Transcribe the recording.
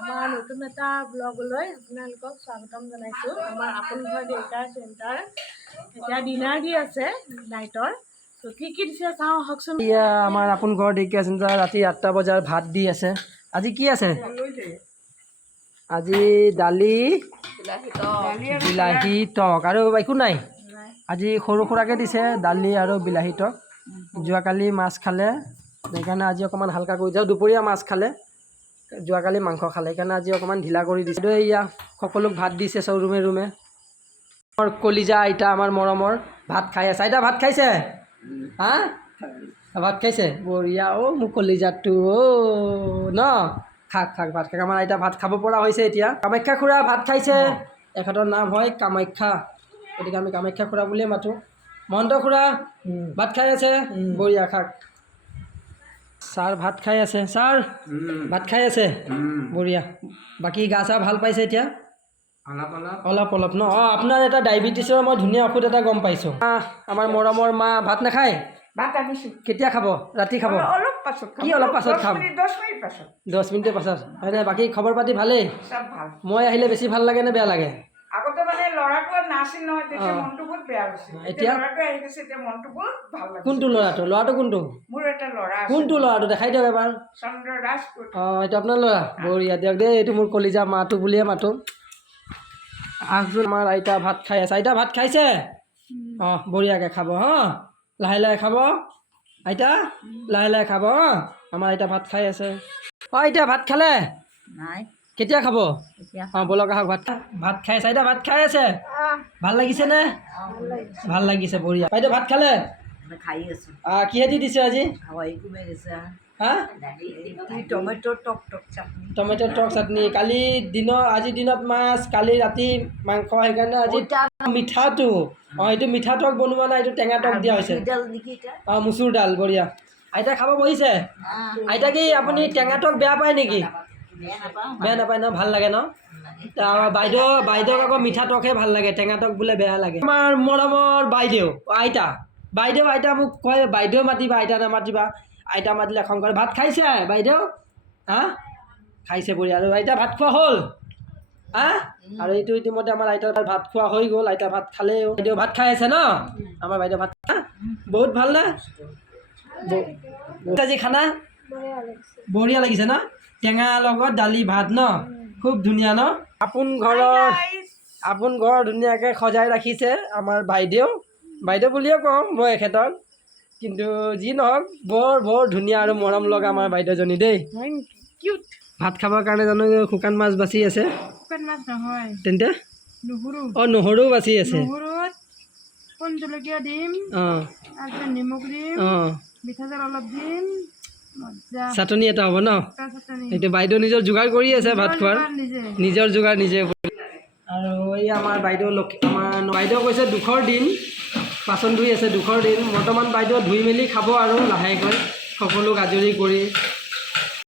আমাৰ নতুন এটা ব্লগলৈ আপোনালোকক স্বাগতম জনাইছোঁ। আমাৰ আপোন ঘৰ দেউতাৰ চেণ্টাৰ এতিয়া ডিনাৰ দি আছে নাইটৰ। তো কি দিছে চাওঁ আহকচোন। এয়া আমাৰ আপোন ঘৰ দেউতাৰ চেণ্টাৰ ৰাতি 8টা বজাৰ ভাত দি আছে। আজি কি আছে? আজি দালি, বিলাহী টক আৰু একো নাই। আজি সৰু সুৰাকৈ দিছে দালি আৰু বিলাহী টক। যোৱাকালি মাছ খালে সেইকাৰণে আজি অকণমান হালকা কৰি দিছে। দুপৰীয়া মাছ খালে, যোৱাকালি মাংস খালে, সেইকাৰণে আজি অকণমান ঢিলা কৰি দিছে। এয়া সকলোক ভাত দিছে চব ৰুমে ৰুমে। আমাৰ কলিজা আইতা আমাৰ মৰমৰ ভাত খাই আছে। আইতা ভাত খাইছে? হা ভাত খাইছে? বঢ়িয়া। মোৰ কলিজাটো ন খাক ভাত খাক। আমাৰ আইতা ভাত খাব পৰা হৈছে এতিয়া। কামাখ্যা খুৰা ভাত খাইছে। এখেতৰ নাম হয় কামাখ্যা, গতিকে আমি কামাখ্যা খুৰা বুলিয়ে মাতোঁ। মহন্ত খুৰা ভাত খাই আছে। বঢ়িয়া খাক। ছাৰ ভাত খাই আছে। ছাৰ ভাত খাই আছে। বঢ়িয়া। বাকী গা চা ভাল পাইছে এতিয়া? অলপ ন। আপোনাৰ এটা ডায়েবেটিছৰ মই ধুনীয়া ঔষধ এটা গম পাইছোঁ। আমাৰ মৰমৰ মা ভাত নাখায়? ভাত আনিছোঁ। কেতিয়া খাব? ৰাতি খাব? অলপ পাছত কি অলপ পাছত খাম? 10 মিনিট পাছত। 10 মিনিটৰ পাছত হয়নে? বাকী খবৰ পাতি ভালেই? চব ভাল। মই আহিলে বেছি ভাল লাগে নে বেয়া লাগে? আগতে মানে ল'ৰাটো নাছিল নহয়, তেতিয়া মনটো বহুত বেয়া হৈছিল। এতিয়া ল'ৰাটো আহি গৈছে, এতিয়া মনটো বহুত ভাল লাগে। কোনটো ল'ৰাটো কোনটো? মোৰ এটা ল'ৰা আছে। কোনটো ল'ৰাটো দেখাই দিয়ক এবাৰ। চন্দ্ৰ ৰাজপুত। এইটো আপোনাৰ ল'ৰা? বঢ়িয়া দিয়ক দেই। এইটো মোৰ কলিজা মাটো বুলিয়ে মাতোঁ। আহচোন। আমাৰ আইতা ভাত খাই আছে। আইতা ভাত খাইছে? বঢ়িয়াকৈ খাব হা। লাহে লাহে খাব আইতা, লাহে লাহে খাব হা। আমাৰ আইতা ভাত খাই আছে। আইতা ভাত খালে? নাই। কেতিয়া খাব? বলক আহক। ভাত খাই আছে। আইতা ভাত খাই আছে? ভাল লাগিছেনে? ভাল লাগিছে। বঢ়িয়া। আইতা ভাত খালে? খাই আছোঁ। কিহেদি দিছে আজি? হা? টমেটো টক চাটনি। টমেটো টক চাটনি। আজিৰ দিনত মাছ, কালি ৰাতি মাংস, সেইকাৰণে আজি মিঠাটো এইটো মিঠা টক বনোৱা নাই, এইটো টেঙা টক দিয়া হৈছে। মচুৰ ডাল। বঢ়িয়া। আইতা খাব বহিছে? আইতা কি আপুনি টেঙা টক বেয়া পায় নেকি? বেয়া নাপায় ন? ভাল লাগে ন? বাইদেউক আকৌ মিঠা টকহে ভাল লাগে, টেঙা টক বোলে বেয়া লাগে। আমাৰ মৰমৰ বাইদেউ আইতা মোক কয় বাইদেউ মাতিবা, আইতা নামাতিবা। আইতা মাতিলে খং কৰে। ভাত খাইছে বাইদেউ? হা খাইছে। বঢ়িয়া। আৰু আইতা ভাত খোৱা হ'ল? আৰু এইটো ইতিমধ্যে আমাৰ আইতাৰ ভাত খোৱা হৈ গ'ল। আইতা ভাত খালেও। বাইদেউ ভাত খাই আছে ন? আমাৰ বাইদেউ ভাত বহুত ভাল না? আজি খানা বঢ়িয়া লাগিছে ন? টেঙা লগত দালি ভাত ন? খুব ধুনীয়া ন? আপোন ঘৰ ধুনীয়াকৈ সজাই ৰাখিছে আমাৰ বাইদেউ বুলিয়ে কওঁ মই এখেতক। কিন্তু যি নহওক বৰ ধুনীয়া আৰু মৰম লগা আমাৰ বাইদেউজনী দেই। ভাত খাবৰ কাৰণে জানো শুকান মাছ বাচি আছে? শুকান মাছ নহয়, তেন্তে নহৰু বাচি আছে। কণ জলকীয়া দিম, তাৰপিছত নিমখ দিম, মিঠাতেল অলপ দিম, চাটনি এটা হ'ব ন? এইটো বাইদেউ নিজৰ যোগাৰ কৰি আছে ভাত খোৱাৰ। নিজৰ যোগাৰ নিজে। আৰু এই আমাৰ বাইদেউ কৈছে দুখৰ দিন বাচন ধুই আছে। দুখৰ দিন বৰ্তমান বাইদেউ ধুই মেলি খাব আৰু লাহেকৈ সকলোক আজৰি কৰি